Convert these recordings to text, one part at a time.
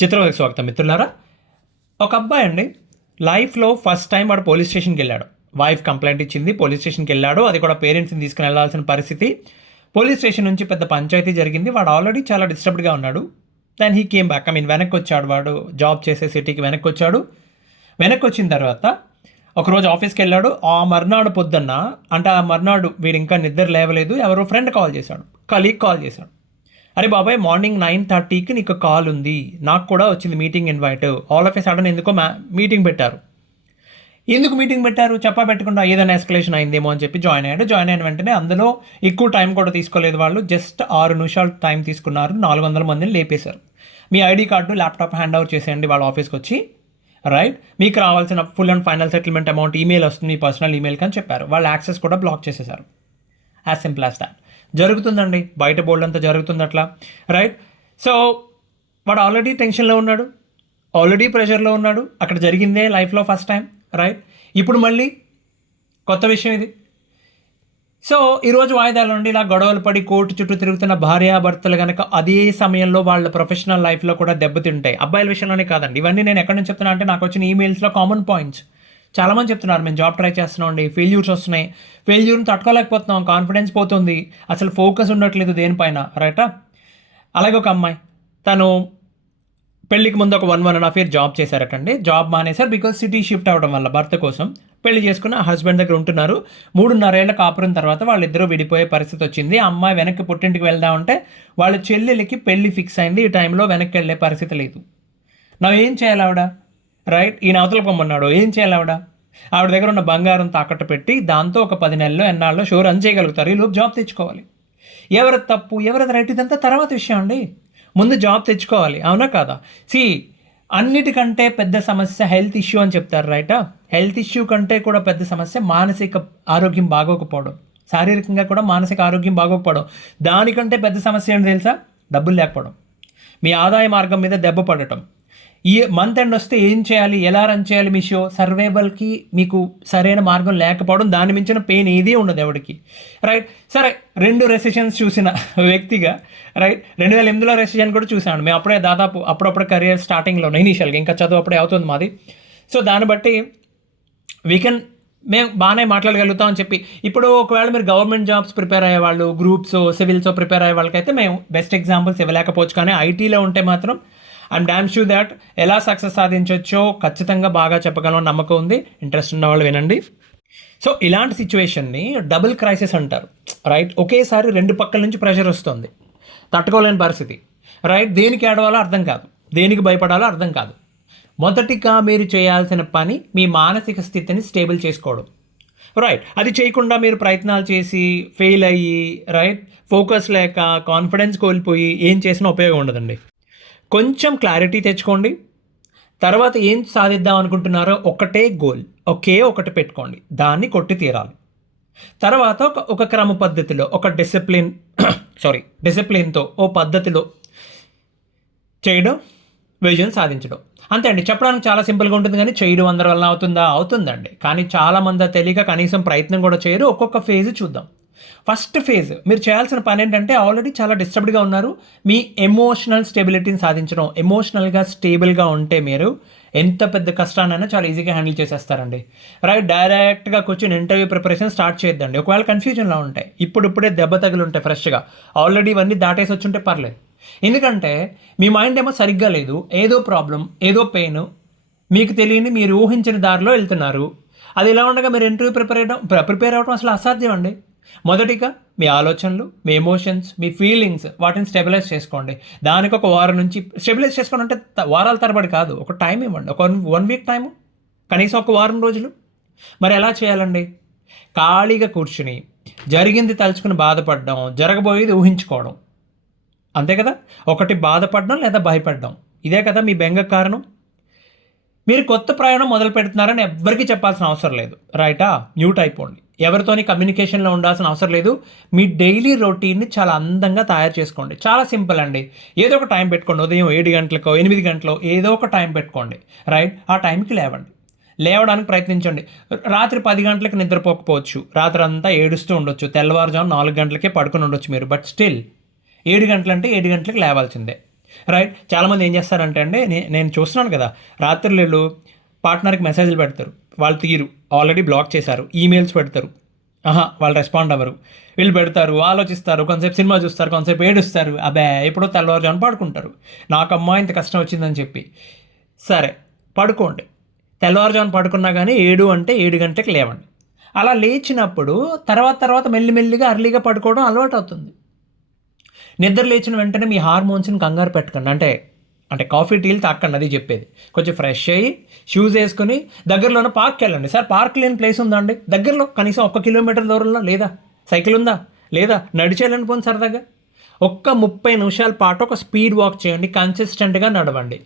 చిత్రవదకు స్వాగతం మిత్రులారా. ఒక అబ్బాయి అండి లైఫ్లో ఫస్ట్ టైం వాడు పోలీస్ స్టేషన్కి వెళ్ళాడు. వైఫ్ కంప్లైంట్ ఇచ్చింది, పోలీస్ స్టేషన్కి వెళ్ళాడు. అది కూడా పేరెంట్స్ని తీసుకుని వెళ్ళాల్సిన పరిస్థితి. పోలీస్ స్టేషన్ నుంచి పెద్ద పంచాయతీ జరిగింది. వాడు ఆల్రెడీ చాలా డిస్టర్బ్డ్గా ఉన్నాడు. Then he came back. వెనక్కి వచ్చాడు. వాడు జాబ్ చేసే సిటీకి వెనక్కి వచ్చాడు. వెనక్కి వచ్చిన తర్వాత ఒకరోజు ఆఫీస్కి వెళ్ళాడు. ఆ మర్నాడు పొద్దున్న, అంటే ఆ మర్నాడు వీడు ఇంకా నిద్ర లేవలేదు, ఎవరో ఫ్రెండ్ కాల్ చేశాడు, కలీగ్ కాల్ చేశాడు. అరే బాబాయ్, మార్నింగ్ 9:30కి నీకు కాల్ ఉంది, నాకు కూడా వచ్చింది meeting invite. All of A sudden ఎందుకో మీటింగ్ పెట్టారు. ఎందుకు మీటింగ్ పెట్టారు చెప్పబెట్టకుండా, ఏదైనా ఎస్కలేషన్ అయిందేమో అని చెప్పి జాయిన్ అయ్యాడు. జాయిన్ అయిన వెంటనే అందులో ఎక్కువ టైం కూడా తీసుకోలేదు వాళ్ళు. జస్ట్ 6 నిమిషాలు టైం తీసుకున్నారు. 400 మందిని లేపేశారు. మీ ID card, laptop hand over చేసేయండి వాళ్ళ ఆఫీస్కి వచ్చి, రైట్? మీకు రావాల్సిన full and final settlement amount email వస్తుంది, మీ పర్సనల్ ఈమెయిల్కి అని చెప్పారు. వాళ్ళ యాక్సెస్ కూడా బ్లాక్ చేసేసారు. As simple as that. జరుగుతుందండి, బయట బోల్డ్ అంతా జరుగుతుంది అట్లా, రైట్? సో వాడు ఆల్రెడీ టెన్షన్లో ఉన్నాడు, ఆల్రెడీ ప్రెషర్లో ఉన్నాడు. అక్కడ జరిగిందే లైఫ్లో ఫస్ట్ టైం, రైట్? ఇప్పుడు మళ్ళీ కొత్త విషయం ఇది. సో ఈరోజు వాయిదాలు నుండి ఇలా గొడవలు పడి కోర్టు చుట్టూ తిరుగుతున్న భార్యాభర్తలు కనుక అదే సమయంలో వాళ్ళ ప్రొఫెషనల్ లైఫ్లో కూడా దెబ్బతింటాయి. అబ్బాయిల విషయంలోనే కాదండి. ఇవన్నీ నేను ఎక్కడి నుంచి చెప్తున్నా అంటే, నాకు వచ్చిన ఈమెయిల్స్లో కామన్ పాయింట్స్. చాలామంది చెప్తున్నారు, మేము జాబ్ ట్రై చేస్తున్నాం అండి, ఫెయిల్యూర్స్ వస్తున్నాయి, ఫెయిల్యూర్ని తట్టుకోలేకపోతున్నాం, కాన్ఫిడెన్స్ పోతుంది, అసలు ఫోకస్ ఉండట్లేదు దేనిపైన, రైటా? అలాగే ఒక అమ్మాయి, తను పెళ్ళికి ముందు ఒక 1.5 year జాబ్ చేశారటండి. జాబ్ మానేశారు బికాజ్ సిటీ షిఫ్ట్ అవ్వడం వల్ల భర్త కోసం. పెళ్లి చేసుకుని ఆ హస్బెండ్ దగ్గర ఉంటున్నారు. 3.5 ఏళ్ల కాపురం తర్వాత వాళ్ళిద్దరూ విడిపోయే పరిస్థితి వచ్చింది. ఆ అమ్మాయి వెనక్కి పుట్టింటికి వెళ్దామంటే వాళ్ళ చెల్లెలకి పెళ్లి ఫిక్స్ అయింది. ఈ టైంలో వెనక్కి వెళ్ళే పరిస్థితి లేదు. నా ఏం చేయాలి ఆవిడ, రైట్? ఈయన అవతల పొమ్మన్నాడు, ఏం చేయాలి ఆవిడ? ఆవిడ దగ్గర ఉన్న బంగారం తాకట్టు పెట్టి దాంతో ఒక 10 నెలల్లో ఎన్నాళ్ళలో షో రన్ చేయగలుగుతారు. ఈలోపు జాబ్ తెచ్చుకోవాలి. ఎవరి తప్పు ఎవరిది రైట్ ఇదంతా తర్వాత విషయం అండి. ముందు జాబ్ తెచ్చుకోవాలి, అవునా కాదా? అన్నిటికంటే పెద్ద సమస్య హెల్త్ ఇష్యూ అని చెప్తారు, రైటా? హెల్త్ ఇష్యూ కంటే కూడా పెద్ద సమస్య మానసిక ఆరోగ్యం బాగోకపోవడం, శారీరకంగా కూడా మానసిక ఆరోగ్యం బాగోకపోవడం. దానికంటే పెద్ద సమస్య ఏంటి తెలుసా? డబ్బులు లేకపోవడం, మీ ఆదాయ మార్గం మీద దెబ్బ పడటం. ఈ మంత్ ఎండ్ వస్తే ఏం చేయాలి, ఎలా రన్ చేయాలి మీ షో, సర్వైవల్కి మీకు సరైన మార్గం లేకపోవడం. దాని మించిన పెయిన్ ఏదీ ఉండదు ఎవరికి, రైట్? సరే, 2 రెసెషన్స్ చూసిన వ్యక్తిగా, రైట్? 2008లో రెసెషన్ కూడా చూసాను. మేము అప్పుడే దాదాపు అప్పుడప్పుడు కెరియర్ స్టార్టింగ్లో, ఇనీషియల్గా ఇంకా చదువు అప్పుడే అవుతుంది మాది. సో దాన్ని బట్టి మేము బాగానే మాట్లాడగలుగుతాం అని చెప్పి. ఇప్పుడు ఒకవేళ మీరు గవర్నమెంట్ జాబ్స్ ప్రిపేర్ అయ్యే వాళ్ళు, గ్రూప్స్ సివిల్స్ ప్రిపేర్ అయ్యే వాళ్ళకైతే మేము బెస్ట్ ఎగ్జాంపుల్స్ ఇవ్వలేకపోవచ్చు. కానీ ఐటీలో ఉంటే మాత్రం ఐఎమ్ డామ్ షూర్ దాట్ ఎలా సక్సెస్ సాధించవచ్చో ఖచ్చితంగా బాగా చెప్పగలం నమ్మకం ఉంది. ఇంట్రెస్ట్ ఉన్న వాళ్ళు వినండి. సో ఇలాంటి సిచ్యువేషన్ని డబుల్ క్రైసిస్ అంటారు, రైట్? ఒకేసారి 2 పక్కల నుంచి ప్రెషర్ వస్తుంది, తట్టుకోలేని పరిస్థితి, రైట్? దేనికి ఏడవాలో అర్థం కాదు, దేనికి భయపడాలో అర్థం కాదు. మొదటిగా మీరు చేయాల్సిన పని మీ మానసిక స్థితిని స్టేబుల్ చేసుకోవడం, రైట్? అది చేయకుండా మీరు ప్రయత్నాలు చేసి ఫెయిల్ అయ్యి, రైట్, ఫోకస్ లేక కాన్ఫిడెన్స్ కోల్పోయి ఏం చేసినా ఉపయోగం ఉండదండి. కొంచెం క్లారిటీ తెచ్చుకోండి. తర్వాత ఏం సాధిద్దాం అనుకుంటున్నారో ఒకటే గోల్, ఒకటి పెట్టుకోండి, దాన్ని కొట్టి తీరాలి. తర్వాత ఒక క్రమ పద్ధతిలో, ఒక డిసిప్లిన్తో ఓ పద్ధతిలో చేయడం, విజయం సాధించడం. అంతే అండి. చెప్పడానికి చాలా సింపుల్గా ఉంటుంది, కానీ చేయడం అందరి వల్ల అవుతుందండి. కానీ చాలామంది తెలియక కనీసం ప్రయత్నం కూడా చేయరు. ఒక్కొక్క ఫేజ్ చూద్దాం. ఫస్ట్ ఫేజ్ మీరు చేయాల్సిన పని ఏంటంటే, ఆల్రెడీ చాలా డిస్టర్బ్డ్గా ఉన్నారు, మీ ఎమోషనల్ స్టెబిలిటీని సాధించడం. ఎమోషనల్గా స్టేబుల్గా ఉంటే మీరు ఎంత పెద్ద కష్టాన్నైనా చాలా ఈజీగా హ్యాండిల్ చేసేస్తారండి, రైట్? డైరెక్ట్గా కూర్చొని ఇంటర్వ్యూ ప్రిపరేషన్ స్టార్ట్ చేయొద్దండి. ఒకవేళ కన్ఫ్యూజన్లో ఉంటాయి, ఇప్పుడే దెబ్బ తగిలి ఉంటాయి ఫ్రెష్గా, ఆల్రెడీ ఇవన్నీ దాటేసి వచ్చుంటే పర్లేదు. ఎందుకంటే మీ మైండ్ ఏమో సరిగ్గా లేదు, ఏదో ప్రాబ్లం, ఏదో పెయిన్, మీకు తెలియని మీరు ఊహించిన దారిలో వెళ్తున్నారు. అది ఇలా ఉండగా మీరు ఇంటర్వ్యూ ప్రిపేర్ అవ్వడం అసలు అసాధ్యం అండి. మొదటిగా మీ ఆలోచనలు, మీ ఎమోషన్స్, మీ ఫీలింగ్స్, వాటిని స్టెబిలైజ్ చేసుకోండి. దానికి ఒక వారం నుంచి స్టెబిలైజ్ చేసుకోండి. అంటే వారాల తరబడి కాదు, ఒక టైం ఇవ్వండి, ఒక 1 week టైము, కనీసం ఒక వారం రోజులు. మరి ఎలా చేయాలండి? ఖాళీగా కూర్చుని జరిగింది తలుచుకుని బాధపడడం, జరగబోయేది ఊహించుకోవడం, అంతే కదా? ఒకటి బాధపడడం లేదా భయపడడం, ఇదే కదా మీ బెంగ కారణం. మీరు కొత్త ప్రయాణం మొదలు పెడుతున్నారని ఎవ్వరికీ చెప్పాల్సిన అవసరం లేదు, రైటా? మ్యూట్ అయిపోండి. ఎవరితోని కమ్యూనికేషన్లో ఉండాల్సిన అవసరం లేదు. మీ డైలీ రొటీన్ని చాలా అందంగా తయారు చేసుకోండి. చాలా సింపుల్ అండి. ఏదో ఒక టైం పెట్టుకోండి. ఉదయం 7 గంటలకో 8 గంటలో ఏదో ఒక టైం పెట్టుకోండి, రైట్? ఆ టైంకి లేవడానికి ప్రయత్నించండి. రాత్రి 10 గంటలకు నిద్రపోకపోవచ్చు, రాత్రి అంతా ఏడుస్తూ ఉండొచ్చు, తెల్లవారుజాము 4 గంటలకే పడుకుని ఉండొచ్చు మీరు. బట్ స్టిల్ 7 గంటలంటే 7 గంటలకు లేవాల్సిందే. రైట్. చాలామంది ఏం చేస్తారంటే అండి, నేను చూస్తున్నాను కదా, రాత్రులు వీళ్ళు పార్ట్నర్కి మెసేజ్లు పెడతారు, వాళ్ళు తీరు, ఆల్రెడీ బ్లాక్ చేశారు, ఈమెయిల్స్ పెడతారు, వాళ్ళు రెస్పాండ్ అవ్వరు, వీళ్ళు పెడతారు, ఆలోచిస్తారు, కొంతసేపు సినిమా చూస్తారు, కొంతసేపు ఏడుస్తారు, అబ్బే ఎప్పుడో తెల్లవారుజామున పడుకుంటారు, నాకు అమ్మా ఇంత కష్టం వచ్చిందని చెప్పి. సరే, పడుకోండి, తెల్లవారుజామున పడుకున్నా కానీ 7 గంటలకు లేవండి. అలా లేచినప్పుడు తర్వాత మెల్లిమెల్లిగా అర్లీగా పడుకోవడం అలవాటు అవుతుంది. నిద్ర లేచిన వెంటనే మీ హార్మోన్స్ని కంగారు పెట్టకండి. అంటే కాఫీ టీలు తాకండి, అది చెప్పేది. కొంచెం ఫ్రెష్ అయ్యి షూస్ వేసుకుని దగ్గరలోనే పార్క్కి వెళ్ళండి. సార్ పార్క్ లేని ప్లేస్ ఉందా అండి దగ్గరలో? కనీసం 1 కిలోమీటర్ దూరంలో లేదా? సైకిల్ ఉందా? లేదా? నడిచేయాలని పోను సరదాగా ఒక్క 30 నిమిషాల పాటు ఒక స్పీడ్ వాక్ చేయండి, కన్సిస్టెంట్గా నడవండి.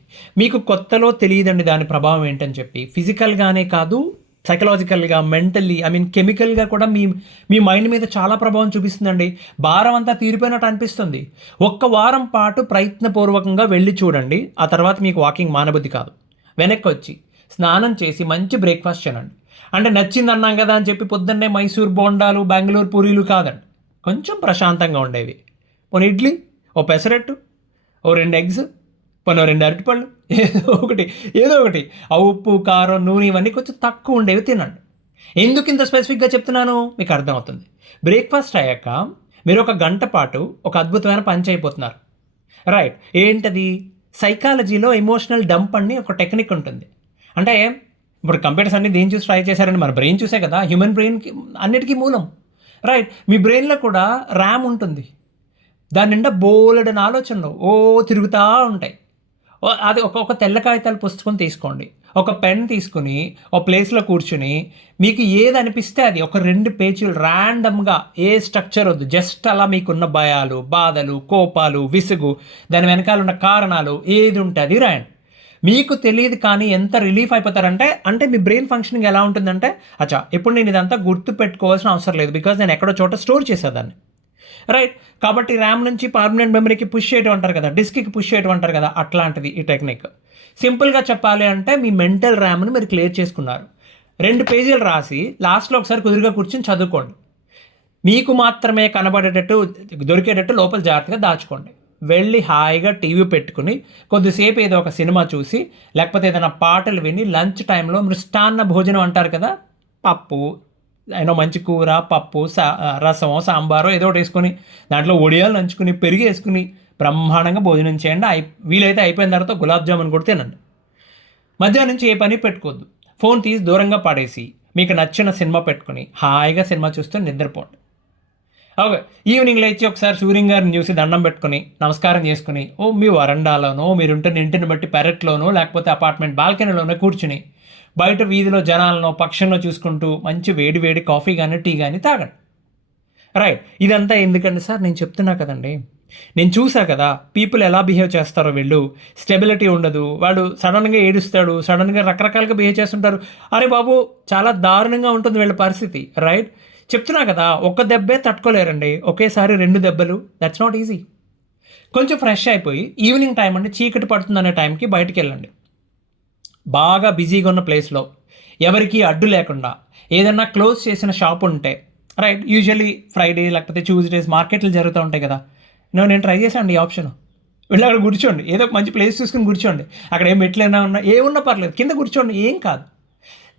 మీకు కొత్తలో తెలియదండి దాని ప్రభావం ఏంటని చెప్పి. ఫిజికల్గానే కాదు, సైకలాజికల్గా, మెంటల్లీ, కెమికల్గా కూడా మీ మీ మైండ్ మీద చాలా ప్రభావం చూపిస్తుందండి. భారం అంతా తీరిపోయినట్టు అనిపిస్తుంది. ఒక్క వారం పాటు ప్రయత్నపూర్వకంగా వెళ్ళి చూడండి. ఆ తర్వాత మీకు వాకింగ్ మానబుద్ధి కాదు. వెనక్కి వచ్చి స్నానం చేసి మంచి బ్రేక్ఫాస్ట్ తినండి. అంటే నచ్చింది అన్నాం కదా అని చెప్పి పొద్దున్నే మైసూర్ బోండాలు, బెంగళూరు పూరీలు కాదండి, కొంచెం ప్రశాంతంగా ఉండేవి. పోనీ ఇడ్లీ, ఓ పెసరట్టు, ఓ 2 ఎగ్స్, పోనీ 2 అరటిపళ్ళు, ఏదో ఒకటి ఆ ఉప్పు, కారం, నూనె ఇవన్నీ కొంచెం తక్కువ ఉండేవి తినండి. ఎందుకు ఇంత స్పెసిఫిక్గా చెప్తున్నాను మీకు అర్థమవుతుంది. బ్రేక్ఫాస్ట్ అయ్యాక మీరు 1 గంట పాటు ఒక అద్భుతమైన పని చేయబోతున్నారు. రైట్. ఏంటది? సైకాలజీలో ఎమోషనల్ డంప్ అని ఒక టెక్నిక్ ఉంటుంది. అంటే ఇప్పుడు కంప్యూటర్స్ అన్ని దేని చూసి ట్రై చేశారండి? మన బ్రెయిన్ చూసే కదా, హ్యూమన్ బ్రెయిన్కి అన్నిటికీ మూలం. రైట్. మీ బ్రెయిన్లో కూడా ర్యామ్ ఉంటుంది, దాని నిండా బోలెడని ఆలోచనలు తిరుగుతూ ఉంటాయి. అది ఒక తెల్ల కాగితాల పుస్తకం తీసుకోండి, ఒక పెన్ తీసుకుని ఒక ప్లేస్లో కూర్చుని మీకు ఏది అనిపిస్తే అది ఒక 2 పేజీలు ర్యాండమ్గా, ఏ స్ట్రక్చర్ వద్దు, జస్ట్ అలా మీకున్న భయాలు, బాధలు, కోపాలు, విసుగు, దాని వెనకాల ఉన్న కారణాలు ఏది ఉంటే అది రాయండి. మీకు తెలియదు కానీ ఎంత రిలీఫ్ అయిపోతారంటే, మీ బ్రెయిన్ ఫంక్షనింగ్ ఎలా ఉంటుందంటే, అచ్చా ఇప్పుడు నేను ఇదంతా గుర్తు పెట్టుకోవాల్సిన అవసరం లేదు, బికాజ్ నేను ఎక్కడో చోట స్టోర్ చేసేదాన్ని. రైట్. కాబట్టి ర్యామ్ నుంచి పర్మనెంట్ మెమరీకి పుష్ చేయడం అంటారు కదా, డిస్క్కి పుష్ చేయడం అంటారు కదా, అట్లాంటిది ఈ టెక్నిక్. సింపుల్గా చెప్పాలి అంటే మీ మెంటల్ ర్యామ్ని మీరు క్లియర్ చేసుకున్నారు. 2 పేజీలు రాసి లాస్ట్లో ఒకసారి కుదురుగా కూర్చొని చదువుకోండి. మీకు మాత్రమే కనబడేటట్టు, దొరికేటట్టు లోపల జాగ్రత్తగా దాచుకోండి. వెళ్ళి హాయిగా టీవీ పెట్టుకుని కొద్దిసేపు ఏదో ఒక సినిమా చూసి, లేకపోతే ఏదైనా పాటలు విని లంచ్ టైంలో మృష్టాన్న భోజనం అంటారు కదా, పప్పు అయినా మంచి కూర, పప్పు, రసమో, సాంబారో ఏదో ఒకటి వేసుకొని దాంట్లో ఒడియాలు నంచుకుని, పెరుగు వేసుకుని బ్రహ్మాండంగా భోజనం చేయండి. వీలైతే అయిపోయిన తర్వాత గులాబ్ జామున్ కూడా తినండి. మధ్యాహ్నం నుంచి ఏ పని పెట్టుకోవద్దు. ఫోన్ తీసి దూరంగా పడేసి మీకు నచ్చిన సినిమా పెట్టుకుని హాయిగా సినిమా చూస్తూ నిద్రపోండి. ఓకే. ఈవినింగ్ లేచి ఒకసారి సూర్యం గారిని చూసి దండం పెట్టుకుని నమస్కారం చేసుకుని మీ వరండాలోనో, మీరుంటున్న ఇంటిని బట్టి పెరట్లోనో, లేకపోతే అపార్ట్మెంట్ బాల్కనీలోనో కూర్చుని బయట వీధిలో జనాలను, పక్షులను చూసుకుంటూ మంచి వేడి వేడి కాఫీ కానీ టీ కానీ తాగండి. రైట్. ఇదంతా ఎందుకండి సార్? నేను చెప్తున్నా కదండి, నేను చూసా కదా పీపుల్ ఎలా బిహేవ్ చేస్తారో. వీళ్ళు స్టెబిలిటీ ఉండదు, వాడు సడన్గా ఏడుస్తాడు, సడన్గా రకరకాలుగా బిహేవ్ చేస్తుంటారు. అరే బాబు, చాలా దారుణంగా ఉంటుంది వీళ్ళ పరిస్థితి. రైట్. చెప్తున్నా కదా, 1 దెబ్బే తట్టుకోలేరండి, ఒకేసారి 2 దెబ్బలు, దట్స్ నాట్ ఈజీ. కొంచెం ఫ్రెష్ అయిపోయి ఈవినింగ్ టైం అండి, చీకటి పడుతుందనే టైంకి బయటికి వెళ్ళండి. బాగా బిజీగా ఉన్న ప్లేస్లో, ఎవరికి అడ్డు లేకుండా ఏదన్నా క్లోజ్ చేసిన షాప్ ఉంటే, రైట్, యూజువల్లీ ఫ్రైడే లేకపోతే ట్యూస్డేస్ మార్కెట్లు జరుగుతూ ఉంటాయి కదా, నేను ట్రై చేశాను ఈ ఆప్షన్. వెళ్ళి అక్కడ కూర్చోండి, ఏదో ఒక మంచి ప్లేస్ చూసుకుని కూర్చోండి. అక్కడ ఏం మెట్లైనా ఉన్నా ఏమున్నా పర్లేదు, కింద కూర్చోండి, ఏం కాదు.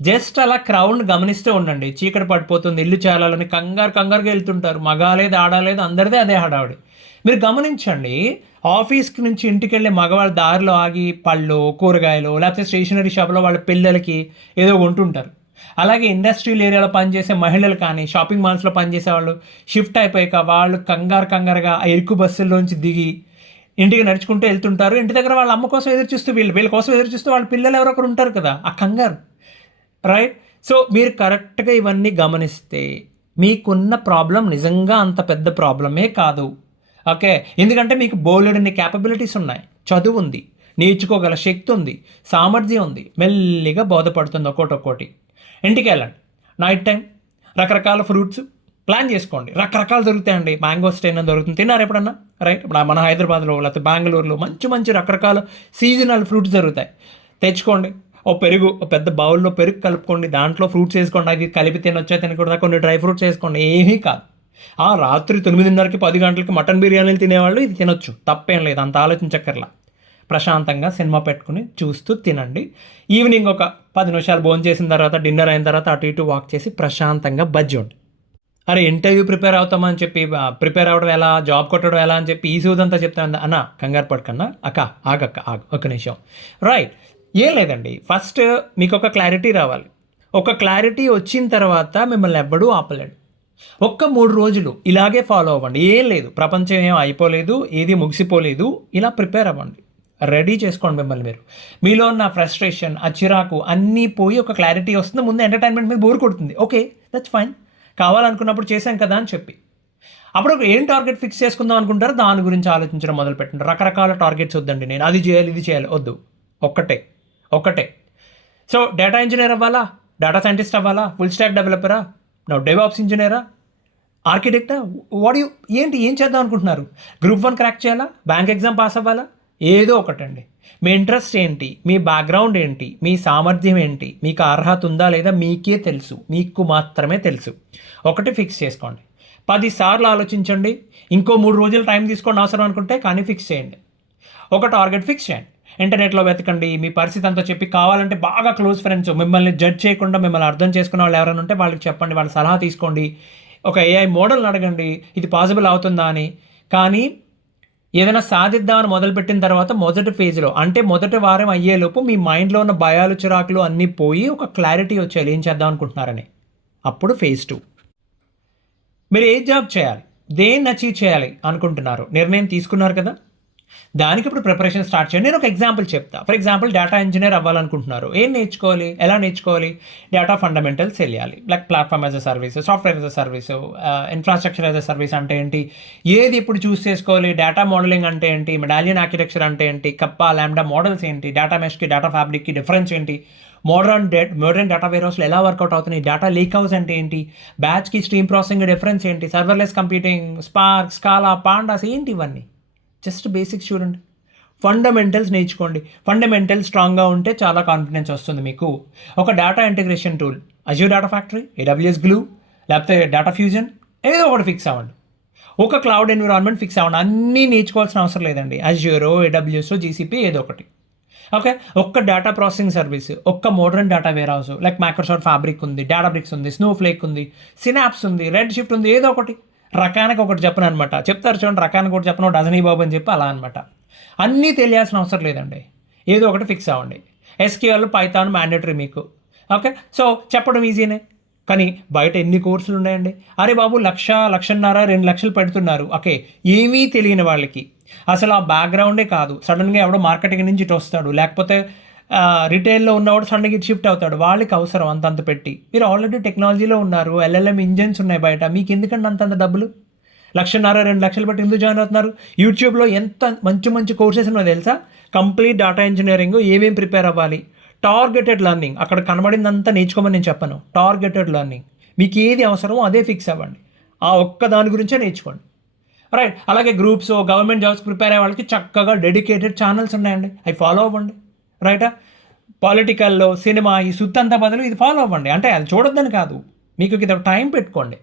జస్ట్ అలా క్రౌడ్ని గమనిస్తూ ఉండండి. చీకటి పడిపోతుంది, ఇల్లు చేరాలని కంగారుగా వెళ్తుంటారు, మగాలేదు ఆడాలేదు, అందరిదే అదే హడావుడి. మీరు గమనించండి, ఆఫీస్కి నుంచి ఇంటికి వెళ్ళే మగవాళ్ళ దారిలో ఆగి పళ్ళు, కూరగాయలు, లేకపోతే స్టేషనరీ షాప్లో వాళ్ళ పిల్లలకి ఏదో కొంటుంటారు. అలాగే ఇండస్ట్రియల్ ఏరియాలో పనిచేసే మహిళలు కానీ, షాపింగ్ మాల్స్లో పనిచేసే వాళ్ళు షిఫ్ట్ అయిపోయాక వాళ్ళు కంగారుగా ఆ ఇరుకు బస్సుల్లోంచి దిగి ఇంటికి నడుచుకుంటూ వెళ్తుంటారు. ఇంటి దగ్గర వాళ్ళ అమ్మ కోసం ఎదురు చూస్తూ, వీళ్ళ కోసం ఎదురు చూస్తూ వాళ్ళ పిల్లలు ఎవరొకరు ఉంటారు కదా, ఆ కంగారు. రైట్. సో మీరు కరెక్ట్గా ఇవన్నీ గమనిస్తే మీకున్న ప్రాబ్లం నిజంగా అంత పెద్ద ప్రాబ్లమే కాదు. ఓకే. ఎందుకంటే మీకు బోలెడన్ని క్యాపబిలిటీస్ ఉన్నాయి, చదువు ఉంది, నేర్చుకోగల శక్తి ఉంది, సామర్థ్యం ఉంది. మెల్లిగా బోధపడుతుంది ఒక్కోటి. ఇంటికి వెళ్ళండి, నైట్ టైం రకరకాల ఫ్రూట్స్ ప్లాన్ చేసుకోండి. రకరకాలు దొరుకుతాయండి, మ్యాంగో స్టైన్ అని దొరుకుతుంది, తిన్నారు ఎప్పుడన్నా? రైట్. ఇప్పుడు మన హైదరాబాద్లో లేకపోతే బెంగళూరులో మంచి రకరకాల సీజనల్ ఫ్రూట్స్ దొరుకుతాయి, తెచ్చుకోండి. పెరుగు, పెద్ద బౌల్లో పెరుగు కలుపుకోండి, దాంట్లో ఫ్రూట్స్ వేసుకోండి, అది కలిపి తినొచ్చా తినకూడదా, కొన్ని డ్రై ఫ్రూట్స్ వేసుకోండి, ఏమీ కాదు. రాత్రి 9:30కి 10 గంటలకి మటన్ బిర్యానీలు తినేవాళ్ళు ఇది తినొచ్చు, తప్పేం లేదు, అంత ఆలోచించక్కర్లా. ప్రశాంతంగా సినిమా పెట్టుకుని చూస్తూ తినండి. ఈవినింగ్ ఒక 10 నిమిషాలు భోజనం చేసిన తర్వాత, డిన్నర్ అయిన తర్వాత అటు ఇటు వాక్ చేసి ప్రశాంతంగా బజ్జి ఉండి. అరే ఇంటర్వ్యూ ప్రిపేర్ అవుతామని చెప్పి ప్రిపేర్ అవ్వడం ఎలా, జాబ్ కొట్టడం ఎలా అని చెప్పి ఈ సూదంతా చెప్తాను అన్న, కంగారు పడకన్నా అక్క, ఆగక్క ఒక నిమిషం. రైట్, ఏం లేదండి, ఫస్ట్ మీకు ఒక క్లారిటీ రావాలి. ఒక క్లారిటీ వచ్చిన తర్వాత మిమ్మల్ని ఎవ్వడూ ఆపలేడు. ఒక్క 3 రోజులు ఇలాగే ఫాలో అవ్వండి. ఏం లేదు, ప్రపంచం ఏం అయిపోలేదు, ఏది ముగిసిపోలేదు, ఇలా ప్రిపేర్ అవ్వండి. రెడీ చేసుకోండి మిమ్మల్ని మీరు. మీలో ఉన్న ఫ్రస్ట్రేషన్, ఆ చిరాకు అన్నీ పోయి ఒక క్లారిటీ వస్తుంది. ముందు ఎంటర్టైన్మెంట్ మీద బోర్ కొడుతుంది, ఓకే దట్స్ ఫైన్, కావాలనుకున్నప్పుడు చేశాం కదా అని చెప్పి. అప్పుడు ఏం టార్గెట్ ఫిక్స్ చేసుకుందాం అనుకుంటారో దాని గురించి ఆలోచించడం మొదలు పెట్టండి. రకరకాల టార్గెట్స్ వద్దండి, నేను అది చేయాలి ఇది చేయాలి వద్దు, ఒక్కటే. సో డేటా ఇంజనీర్ అవ్వాలా, డేటా సైంటిస్ట్ అవ్వాలా, ఫుల్ స్టాక్ డెవలపరా, డెవాప్స్ ఇంజనీరా, ఆర్కిటెక్టా, ఏం చేద్దాం అనుకుంటున్నారు? గ్రూప్ 1 క్రాక్ చేయాలా, బ్యాంక్ ఎగ్జామ్ పాస్ అవ్వాలా, ఏదో ఒకటండి. మీ ఇంట్రెస్ట్ ఏంటి, మీ బ్యాక్గ్రౌండ్ ఏంటి, మీ సామర్థ్యం ఏంటి, మీకు అర్హత ఉందా లేదా మీకే తెలుసు, మీకు మాత్రమే తెలుసు. ఒకటి ఫిక్స్ చేసుకోండి, 10 సార్లు ఆలోచించండి, ఇంకో 3 రోజులు టైం తీసుకోండి అవసరం అనుకుంటే, కానీ ఫిక్స్ చేయండి. ఒక టార్గెట్ ఫిక్స్ చేయండి, ఇంటర్నెట్లో వెతకండి, మీ పరిస్థితి అంతా చెప్పి, కావాలంటే బాగా క్లోజ్ ఫ్రెండ్స్, మిమ్మల్ని జడ్జ్ చేయకుండా మిమ్మల్ని అర్థం చేసుకున్న వాళ్ళు ఎవరైనా ఉంటే వాళ్ళకి చెప్పండి, వాళ్ళ సలహా తీసుకోండి, ఒక ఏఐ మోడల్ని అడగండి ఇది పాసిబుల్ అవుతుందా అని. కానీ ఏదైనా సాధిద్దామని మొదలుపెట్టిన తర్వాత మొదటి ఫేజ్లో, అంటే మొదటి వారం అయ్యేలోపు మీ మైండ్లో ఉన్న భయాలు చిరాకులు అన్నీ పోయి ఒక క్లారిటీ వచ్చేయాలి ఏం చేద్దాం అనుకుంటున్నారని. అప్పుడు ఫేజ్ 2. మీరు ఏ జాబ్ చేయాలి, దేన్ని అచీవ్ చేయాలి అనుకుంటున్నారు, నిర్ణయం తీసుకున్నారు కదా, దానికి ఇప్పుడు ప్రిపరేషన్ స్టార్ట్ చేయండి. నేను ఒక ఎగ్జాంపుల్ చెప్తా. ఫర్ ఎగ్జాంపుల్ డేటా ఇంజనీర్ అవ్వాలనుకుంటున్నారు, ఏం నేర్చుకోవాలి, ఎలా నేర్చుకోవాలి? డేటా ఫండమెంటల్స్ తెలియాలి, like platform as a service, software as a service, infrastructure as a service అంటే ఏంటి, ఏది ఇప్పుడు చూస్ చేసుకోవాలి, డేటా మోడలింగ్ అంటే ఏంటి, మెడాలియన్ ఆర్కిటెక్చర్ అంటే ఏంటి, కప్పా ల్యాండా మోడల్స్ ఏంటి, డేటా మెష్కి డేటా ఫ్యాబ్రిక్కి డిఫరెన్స్ ఏంటి, మోడర్న్ డేటా వేర్హౌస్లో ఎలా వర్కౌట్ అవుతున్నాయి, డేటా లేక్ హౌస్ అంటే ఏంటి, బ్యాచ్కి స్ట్రీమ్ ప్రాసెసింగ్ డిఫరెన్స్ ఏంటి, serverless computing, spark, scallop, pandas ఏంటి, ఇవన్నీ జస్ట్ బేసిక్స్ చూడండి. ఫండమెంటల్స్ నేర్చుకోండి. ఫండమెంటల్స్ స్ట్రాంగ్గా ఉంటే చాలా కాన్ఫిడెన్స్ వస్తుంది మీకు. ఒక data integration tool, Azure data factory, AWS glue, లేకపోతే డేటా ఫ్యూజన్, ఏదో ఒకటి ఫిక్స్ అవ్వండి. ఒక క్లౌడ్ ఎన్విరాన్మెంట్ ఫిక్స్ అవ్వండి. అన్నీ నేర్చుకోవాల్సిన అవసరం లేదండి, అజ్యూరో, AWS, GCP ఏదో ఒకటి. ఓకే, ఒక్క డేటా ప్రాసెసింగ్ సర్వీస్, ఒక్క modern data warehouse like Microsoft Fabric ఉంది, డేటాబ్రిక్స్ ఉంది, స్నోఫ్లేక్ ఉంది, సినాప్స్ ఉంది, రెడ్ షిఫ్ట్ ఉంది, ఏదో ఒకటి. రకానికి ఒకటి చెప్పను అనమాట, చెప్తారు చూడండి, రకానికి ఒకటి చెప్పను డజనీ బాబు అని చెప్పి అలా అనమాట. అన్నీ తెలియాల్సిన అవసరం లేదండి, ఏదో ఒకటి ఫిక్స్ అవ్వండి. SQL, పైథాన్ మ్యాండేటరీ మీకు. ఓకే, సో చెప్పడం ఈజీనే, కానీ బయట ఎన్ని కోర్సులు ఉన్నాయండి. అరే బాబు 1,00,000, 1,50,000, 2,00,000 పెడుతున్నారు. ఓకే, ఏమీ తెలియని వాళ్ళకి, అసలు ఆ బ్యాక్గ్రౌండే కాదు, సడన్గా ఎవడో మార్కెటింగ్ నుంచి ఇటు వస్తాడు, లేకపోతే రిటైల్లో ఉన్నవాడు సడన్గా ఇటు షిఫ్ట్ అవుతాడు, వాళ్ళకి అవసరం అంతంత పెట్టి. మీరు ఆల్రెడీ టెక్నాలజీలో ఉన్నారు, LLM ఇంజన్స్ ఉన్నాయి బయట, మీకు ఎందుకంటే అంతంత డబ్బులు, 1,50,000, 2,00,000 పెట్టి ఎందుకు జాయిన్ అవుతున్నారు? యూట్యూబ్లో ఎంత మంచి కోర్సెస్ ఉన్నాయో తెలుసా? కంప్లీట్ డేటా ఇంజనీరింగ్, ఏమేమి ప్రిపేర్ అవ్వాలి, టార్గెటెడ్ లెర్నింగ్, అక్కడ కనబడిందంతా నేర్చుకోమని నేను చెప్పను, టార్గెటెడ్ లెర్నింగ్, మీకు ఏది అవసరమో అదే ఫిక్స్ అవ్వండి, ఆ ఒక్క దాని గురించే నేర్చుకోండి. రైట్, అలాగే గ్రూప్స్, గవర్నమెంట్ జాబ్స్ ప్రిపేర్ అయ్యే వాళ్ళకి చక్కగా డెడికేటెడ్ ఛానల్స్ ఉన్నాయండి, అవి ఫాలో అవ్వండి. రైటా, పొలిటికల్లో, సినిమా, ఈ సుత్తంతా బదులు ఇది ఫాలో అవ్వండి. అంటే అది చూడొద్దని కాదు, మీకు ఇది టైం పెట్టుకోండి,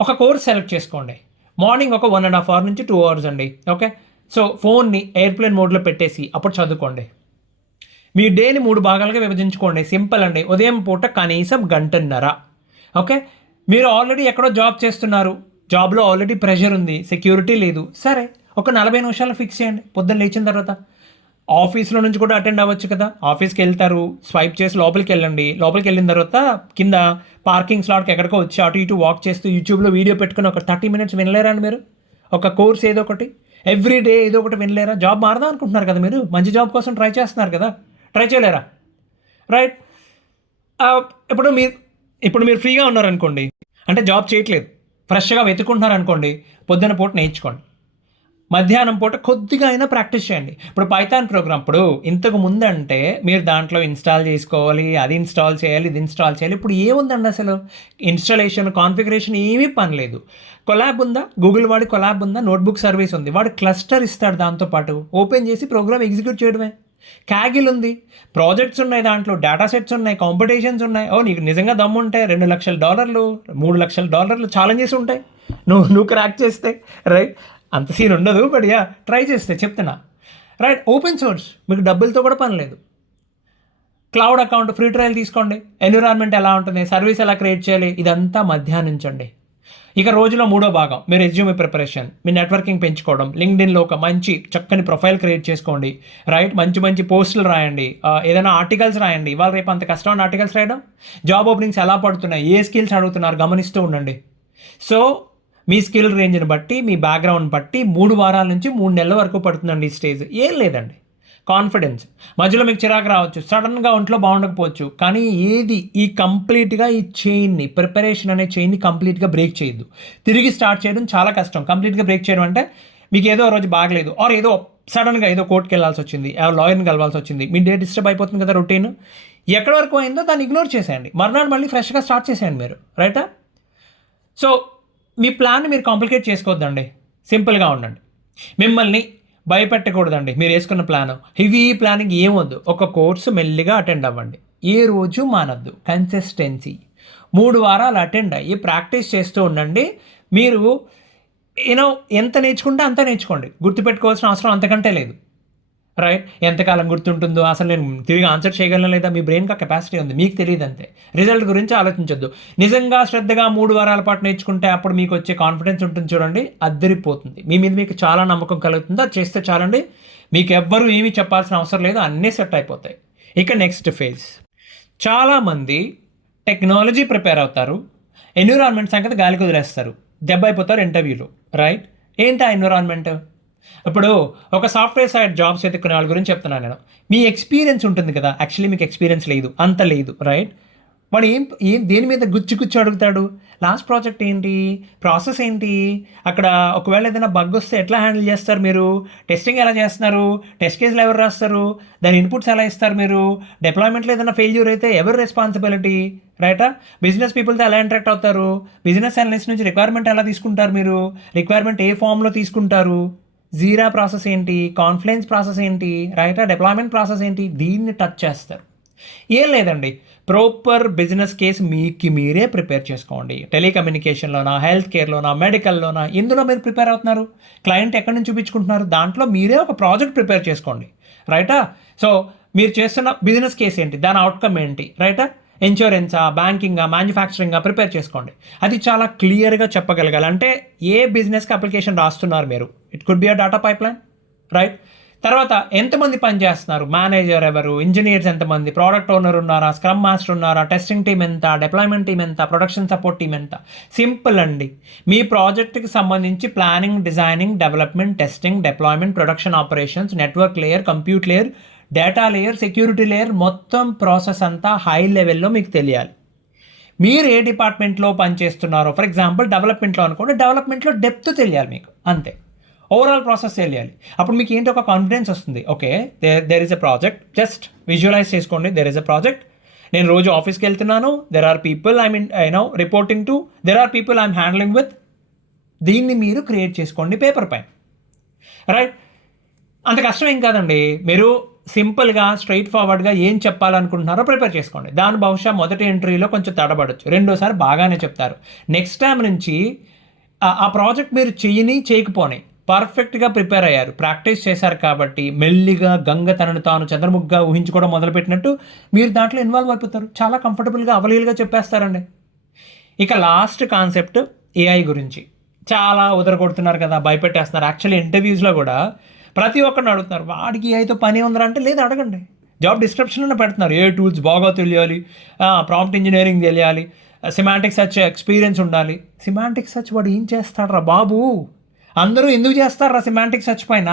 ఒక కోర్స్ సెలెక్ట్ చేసుకోండి. మార్నింగ్ ఒక 1.5 hours నుంచి 2 hours అండి. ఓకే, సో ఫోన్ని ఎయిర్ప్లేన్ మోడ్లో పెట్టేసి అప్పుడు చదువుకోండి. మీ డేని 3 భాగాలుగా విభజించుకోండి. సింపుల్ అండి, ఉదయం పూట కనీసం 1.5 గంట. ఓకే, మీరు ఆల్రెడీ ఎక్కడో జాబ్ చేస్తున్నారు, జాబ్లో ఆల్రెడీ ప్రెషర్ ఉంది, సెక్యూరిటీ లేదు, సరే ఒక 40 నిమిషాలు ఫిక్స్ చేయండి. పొద్దున్న లేచిన తర్వాత ఆఫీస్లో నుంచి కూడా అటెండ్ అవ్వచ్చు కదా, ఆఫీస్కి వెళ్తారు, స్వైప్ చేసి లోపలికి వెళ్ళండి, లోపలికి వెళ్ళిన తర్వాత కింద పార్కింగ్ స్లాట్కి ఎక్కడికో వచ్చి అటు ఇటు వాక్ చేస్తూ యూట్యూబ్లో వీడియో పెట్టుకుని ఒక 30 minutes వినలేరా అండి మీరు? ఒక కోర్స్ ఏదో ఒకటి ఎవ్రీ డే ఏదో ఒకటి వినలేరా? జాబ్ మారదాం అనుకుంటున్నారు కదా, మీరు మంచి జాబ్ కోసం ట్రై చేస్తున్నారు కదా, ట్రై చేయలేరా? రైట్, ఇప్పుడు మీరు ఫ్రీగా ఉన్నారనుకోండి, అంటే జాబ్ చేయట్లేదు, ఫ్రెష్గా వెతుకుంటున్నారు అనుకోండి, పొద్దున పూట నేర్చుకోండి, మధ్యాహ్నం పూట కొద్దిగా అయినా ప్రాక్టీస్ చేయండి. ఇప్పుడు పైథాన్ ప్రోగ్రామ్, ఇప్పుడు ఇంతకు ముందు అంటే మీరు దాంట్లో ఇన్స్టాల్ చేసుకోవాలి, అది ఇన్స్టాల్ చేయాలి, ఇది ఇన్స్టాల్ చేయాలి. ఇప్పుడు ఏముందండి అసలు, ఇన్స్టాలేషన్, కాన్ఫిగరేషన్ ఏమీ పని లేదు. కొలాబ్ ఉందా, గూగుల్ వాడి కొలాబ్ ఉందా, నోట్బుక్ సర్వీస్ ఉంది, వాడు క్లస్టర్ ఇస్తాడు, దాంతోపాటు ఓపెన్ చేసి ప్రోగ్రామ్ ఎగ్జిక్యూట్ చేయడమే. క్యాగిల్ ఉంది, ప్రాజెక్ట్స్ ఉన్నాయి, దాంట్లో డేటా సెట్స్ ఉన్నాయి, కాంపిటీషన్స్ ఉన్నాయి. నీకు నిజంగా దమ్ము ఉంటే $2,00,000, $3,00,000 ఛాలెంజెస్ ఉంటాయి. నువ్వు క్రాక్ చేస్తే, రైట్, అంత సీన్ ఉండదు, బట్ యా ట్రై చేస్తే చెప్తున్నా, రైట్. ఓపెన్ సోర్స్, మీకు డబ్బులతో కూడా పని లేదు. క్లౌడ్ అకౌంట్ ఫ్రీ ట్రయల్ తీసుకోండి. ఎన్విరాన్మెంట్ ఎలా ఉంటుంది, సర్వీస్ ఎలా క్రియేట్ చేయాలి, ఇదంతా మధ్యాహ్నించండి. ఇక రోజులో 3వ భాగం మీ రెజ్యూమే ప్రిపరేషన్, మీ నెట్వర్కింగ్ పెంచుకోవడం. లింక్డ్ఇన్లో ఒక మంచి చక్కని ప్రొఫైల్ క్రియేట్ చేసుకోండి, రైట్. మంచి మంచి పోస్టులు రాయండి, ఏదైనా ఆర్టికల్స్ రాయండి. ఇవాళ రేపు అంత కష్టమైన ఆర్టికల్స్ రాయడం. జాబ్ ఓపెనింగ్స్ ఎలా పడుతున్నాయి, ఏ స్కిల్స్ అడుగుతున్నారు గమనిస్తూ ఉండండి. సో మీ స్కిల్ రేంజ్ని బట్టి, మీ బ్యాక్గ్రౌండ్ బట్టి 3 వారాల నుంచి 3 నెలల వరకు పడుతుందండి ఈ స్టేజ్. ఏం లేదండి, కాన్ఫిడెన్స్. మధ్యలో మీకు చిరాకు రావచ్చు, సడన్గా ఒంట్లో బాగుండకపోవచ్చు, కానీ ఏది ఈ కంప్లీట్గా ఈ చైన్ని, ప్రిపరేషన్ అనే చైన్ని కంప్లీట్గా బ్రేక్ చేయొద్దు. తిరిగి స్టార్ట్ చేయడం చాలా కష్టం. కంప్లీట్గా బ్రేక్ చేయడం అంటే మీకు ఏదో రోజు బాగలేదు, ఆర్ ఏదో సడన్గా ఏదో కోర్టుకి వెళ్ళాల్సి వచ్చింది, లాయర్ని కలవాల్సి వచ్చింది, మీ డే డిస్టర్బ్ అయిపోతుంది కదా, రొటీన్ ఎక్కడి వరకు అయిందో దాన్ని ఇగ్నోర్ చేసేయండి. మర్నాడు మళ్ళీ ఫ్రెష్గా స్టార్ట్ చేసేయండి మీరు, రైటా. సో మీ ప్లాన్ని మీరు కాంప్లికేట్ చేసుకోవద్దండి, సింపుల్గా ఉండండి. మిమ్మల్ని భయపెట్టకూడదండి మీరు వేసుకున్న ప్లాను. హెవీ ప్లానింగ్ ఏమొద్దు. ఒక కోర్సు మెల్లిగా అటెండ్ అవ్వండి, ఏ రోజు మానద్దు. కన్సిస్టెన్సీ 3 వారాలు అటెండ్ అయ్యి ప్రాక్టీస్ చేస్తూ ఉండండి. మీరు ఎంత నేర్చుకుంటే అంత నేర్చుకోండి. గుర్తుపెట్టుకోవాల్సిన అవసరం అంతకంటే లేదు, రైట్. ఎంతకాలం గుర్తుంటుందో, అసలు నేను తిరిగి ఆన్సర్ చేయగలను లేదా, మీ బ్రెయిన్కి ఆ కెపాసిటీ ఉంది, మీకు తెలియదు అంతే. రిజల్ట్ గురించి ఆలోచించొద్దు. నిజంగా శ్రద్ధగా 3 వారాల పాటు నేర్చుకుంటే అప్పుడు మీకు వచ్చే కాన్ఫిడెన్స్ ఉంటుంది చూడండి, అద్దరిపోతుంది. మీ మీద మీకు చాలా నమ్మకం కలుగుతుంది. అది చేస్తే చాలండి, మీకు ఎవ్వరూ ఏమీ చెప్పాల్సిన అవసరం లేదు, అన్నీ సెట్ అయిపోతాయి. ఇక నెక్స్ట్ ఫేజ్. చాలామంది టెక్నాలజీ ప్రిపేర్ అవుతారు, ఎన్విరాన్మెంట్ సంగతి గాలికి వదిలేస్తారు, దెబ్బ అయిపోతారు ఇంటర్వ్యూలో, రైట్. ఏంటి ఆ ఎన్విరాన్మెంట్? ఇప్పుడు ఒక సాఫ్ట్వేర్ సైడ్ జాబ్స్ వెతుక్కునే వాళ్ళ గురించి చెప్తున్నాను నేను. మీ ఎక్స్పీరియన్స్ ఉంటుంది కదా, యాక్చువల్లీ మీకు ఎక్స్పీరియన్స్ లేదు, అంత లేదు, రైట్. వాడు దేని మీద గుచ్చి అడుగుతాడు, లాస్ట్ ప్రాజెక్ట్ ఏంటి, ప్రాసెస్ ఏంటి, అక్కడ ఒకవేళ ఏదైనా బగ్ వస్తే ఎట్లా హ్యాండిల్ చేస్తారు మీరు, టెస్టింగ్ ఎలా చేస్తున్నారు, టెస్ట్ కేసులు ఎవరు రాస్తారు, దాని ఇన్పుట్స్ ఎలా ఇస్తారు మీరు, డిప్లాయ్మెంట్లో ఏదైనా ఫెయిల్యూర్ అయితే ఎవరు రెస్పాన్సిబిలిటీ, రైటా. బిజినెస్ పీపుల్తో ఎలా ఇంటరాక్ట్ అవుతారు, బిజినెస్ అనలిస్ట్ నుంచి రిక్వైర్మెంట్ ఎలా తీసుకుంటారు మీరు, రిక్వైర్మెంట్ ఏ ఫామ్లో తీసుకుంటారు, జీరా ప్రాసెస్ ఏంటి, కాన్ఫ్లుయెన్స్ ప్రాసెస్ ఏంటి, రైటా, డిప్లాయ్మెంట్ ప్రాసెస్ ఏంటి, దీన్ని టచ్ చేస్తారు. ఏం లేదండి, ప్రాపర్ బిజినెస్ కేసు మీకు మీరే ప్రిపేర్ చేసుకోండి. టెలికమ్యూనికేషన్లోనా, హెల్త్ కేర్లోనా, మెడికల్లోనా, ఎందులో మీరు ప్రిపేర్ అవుతున్నారు, క్లయింట్ ఎక్కడి నుంచి చూపించుకుంటున్నారు, దాంట్లో మీరే ఒక ప్రాజెక్ట్ ప్రిపేర్ చేసుకోండి, రైటా. సో మీరు చేస్తున్న బిజినెస్ కేసు ఏంటి, దాని అవుట్కమ్ ఏంటి, రైటా. ఇన్సూరెన్సా, బ్యాంకింగా, మ్యానుఫ్యాక్చరింగా ప్రిపేర్ చేసుకోండి. అది చాలా క్లియర్గా చెప్పగలగాలి. అంటే ఏ బిజినెస్కి అప్లికేషన్ రాస్తున్నారు మీరు, it could be a data pipeline, right. తర్వాత ఎంతమంది పని చేస్తున్నారు, మేనేజర్ ఎవరు, ఇంజనీర్స్ ఎంతమంది, ప్రోడక్ట్ ఓనర్ ఉన్నారా, స్క్రమ్ మాస్టర్ ఉన్నారా, టెస్టింగ్ టీం ఎంత, డిప్లాయ్మెంట్ టీం ఎంత, ప్రొడక్షన్ సపోర్ట్ టీం ఎంత. సింపుల్ అండి. మీ ప్రాజెక్ట్కి సంబంధించి planning, designing, development, testing, deployment, production operations, network layer, compute layer, data layer, security layer, మొత్తం ప్రాసెస్ అంతా హై లెవెల్లో మీకు తెలియాలి. మీరు ఏ డిపార్ట్మెంట్లో పనిచేస్తున్నారో, ఫర్ ఎగ్జాంపుల్ డెవలప్మెంట్లో అనుకోండి, డెవలప్మెంట్లో డెప్త్ తెలియాలి మీకు, అంతే. ఓవరాల్ ప్రాసెస్ తెలియాలి. అప్పుడు మీకు ఏంటి, ఒక కాన్ఫిడెన్స్ వస్తుంది. Okay, there is a project, just visualise చేసుకోండి. దేర్ ఇస్ ఎ ప్రాజెక్ట్, నేను రోజు ఆఫీస్కి వెళ్తున్నాను, there are people reporting to, there are people I'm handling with. దీన్ని మీరు క్రియేట్ చేసుకోండి పేపర్ పైన, రైట్. అంత కష్టం ఏం కాదండి. మీరు సింపుల్గా స్ట్రైట్ ఫార్వర్డ్గా ఏం చెప్పాలనుకుంటున్నారో ప్రిపేర్ చేసుకోండి. దాని బహుశా మొదటి ఎంట్రీలో కొంచెం తడబడచ్చు, రెండోసారి బాగానే చెప్తారు. నెక్స్ట్ టైం నుంచి ఆ ప్రాజెక్ట్ మీరు చేయకపోని పర్ఫెక్ట్గా ప్రిపేర్ అయ్యారు, ప్రాక్టీస్ చేశారు కాబట్టి మెల్లిగా గంగ తనను తాను చంద్రముగ్గా ఊహించుకోవడం మొదలుపెట్టినట్టు మీరు దాంట్లో ఇన్వాల్వ్ అయిపోతారు. చాలా కంఫర్టబుల్గా అవలీలుగా చెప్పేస్తారండి. ఇక లాస్ట్ కాన్సెప్ట్ ఏఐ గురించి చాలా ఉదరగొడుతున్నారు కదా, భయపెట్టేస్తున్నారు. యాక్చువల్లీ ఇంటర్వ్యూస్లో కూడా ప్రతి ఒక్కరిని అడుగుతున్నారు, వాడికి ఏఐతో పని ఉందా అంటే, లేదు, అడగండి. జాబ్ డిస్క్రిప్షన్లోనే పెడుతున్నారు, ఏ టూల్స్ బాగా తెలియాలి, ప్రాంప్ట్ ఇంజనీరింగ్ తెలియాలి, సిమాంటిక్ సర్చ్ ఎక్స్పీరియన్స్ ఉండాలి. సిమాంటిక్ సర్చ్ వాడు ఏం చేస్తాడ్రా బాబు, అందరూ ఎందుకు చేస్తారా సిమాంటిక్ సర్చ్ పైన,